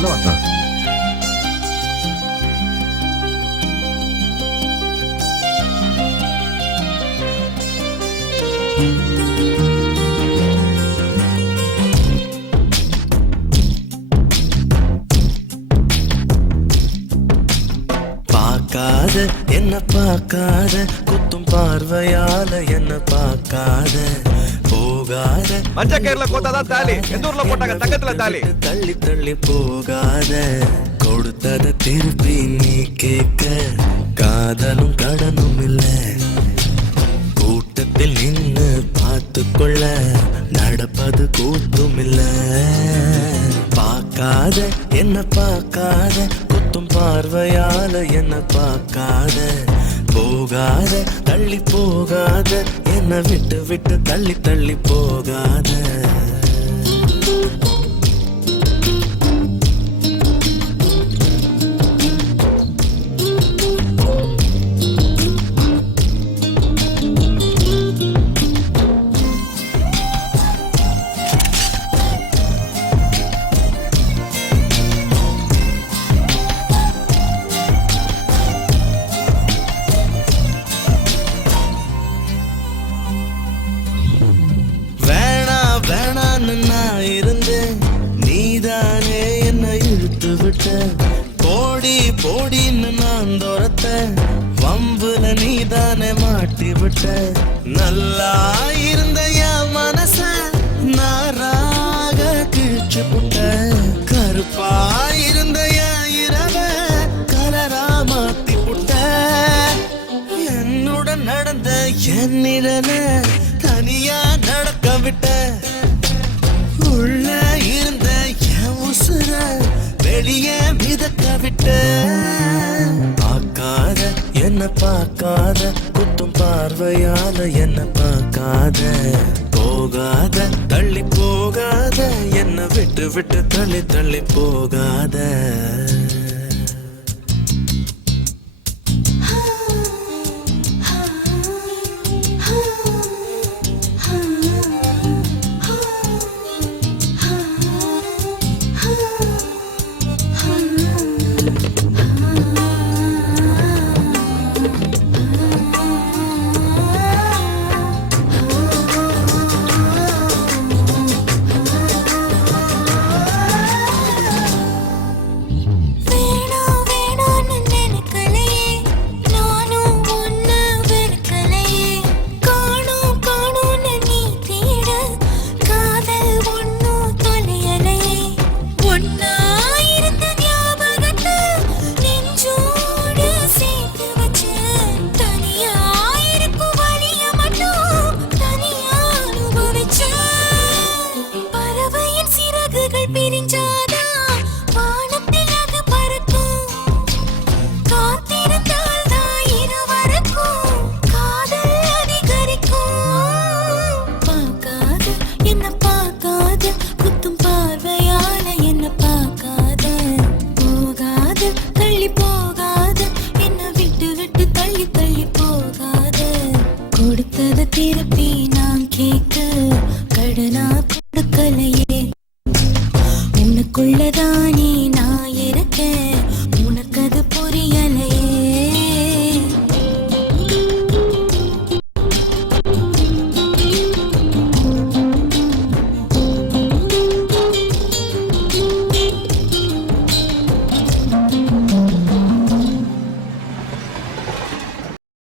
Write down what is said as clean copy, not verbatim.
உள்ள வாங்க. பார்க்காத என்ன பார்க்காத குத்தும் பார்வையால என்ன பார்க்காத போகாத மஞ்சக்கேர்ல கோத்தாதான் தாலி, எந்த ஊர்ல போட்டாங்க தங்கத்துல தாலி. தள்ளி தள்ளி போகாத கொடுத்தத திருப்பி நீ கேட்க காதலும் கடனும் இல்ல கூட்டத்தில் நின்னு பார்த்து கொள்ள நடப்பது கூத்தும் இல்ல பார்க்காத என்ன பார்க்காத குத்தும் பார்வையால என்ன பார்க்காத போகாத தள்ளி போகாத என்ன விட்டு விட்டு தள்ளி தள்ளி போகாத நான் இருந்தேன் நீதானே என்ன இழுத்து விட்ட போடி போடின்னு நான் துரத்த வம்புல நீதானே மாட்டி விட்ட நல்லா இருந்த என் மனச நாராக கிழிச்சு புட்ட கருப்பா இருந்த என் இரவ கலரா மாத்தி புட்ட என்னுடன் நடந்த என்னிடன தனியா நடக்க விட்ட உள்ள இருந்த என் உசுர வெளியே மிதக்க விட்ட பார்க்காத என்ன பார்க்காத குத்தும் பார்வையால என்ன பார்க்காத போகாத தள்ளி போகாத என்ன விட்டு விட்டு தள்ளி தள்ளி போகாத திருப்பி நான் கேட்க கடனா கொடுக்கலையே உனக்குள்ளதானே நான் இருக்க உனக்கு அது புரியலையே